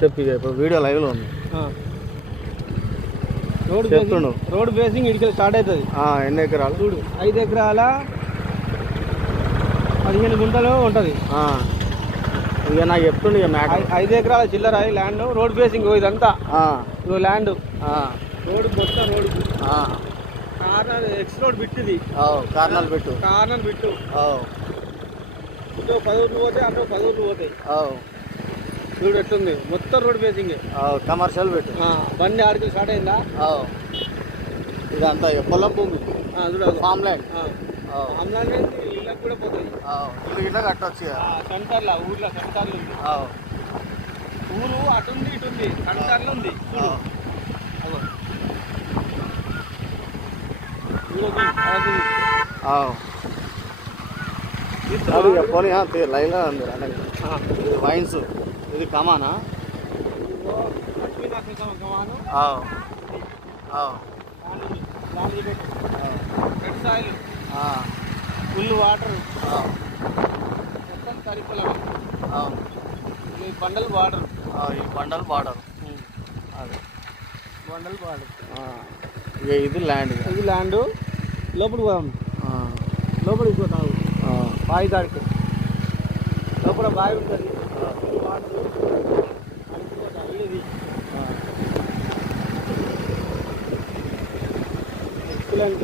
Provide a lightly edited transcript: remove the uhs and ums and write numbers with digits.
చెప్పు ఇక ఇప్పుడు వీడియో లైవ్లో ఉంది. రోడ్ బేసింగ్ ఇడికి స్టార్ట్ అవుతుంది. ఎన్ని ఎకరాలు? చూడు 5 ఎకరాల 15 గుంటలు ఉంటుంది. ఇక నాకు చెప్తుండే ఇక 5 ఎకరాల చిల్లర ల్యాండ్ రోడ్ బేసింగ్ ఇదంతా ల్యాండ్ రోడ్ మొత్తం రోడ్ కార్నర్ ఎక్స్ రోడ్ బిట్టుది. కార్నర్ బిట్టు ఇటు 10 ఊర్లు పోతాయి, అటు 10 ఊర్లు పోతాయి. చూడు ఎట్లుంది మొత్తం రోడ్ బేసింగ్. కమర్షియల్ పెట్టు. బండి ఆడికి స్టార్ట్ అయిందా? ఇదంతా పొలం భూమి ఫామ్ ల్యాండ్. ఇళ్ళకి కూడా పోతాయి. ఇట్లా కట్టవచ్చు సెంటర్లో ఊర్లో సెంటర్లు ఉంది. ఊరు అటుంది ఇటుంది సెంటర్లో ఉంది. పోనీ లైన్లో ఉంది. వైన్స్ ఇది కమానా? ఫుల్ వాటర్ మొత్తం కరిపొలం. ఈ బండల్ వాటర్ అదే బండల్ బార్డర్. ఇది ల్యాండ్ లోపలికి పోదాం. లోపలికి పోతాం. బావి దాడికి లోపల బావి ఉంటుంది. ఎక్సలెంట్.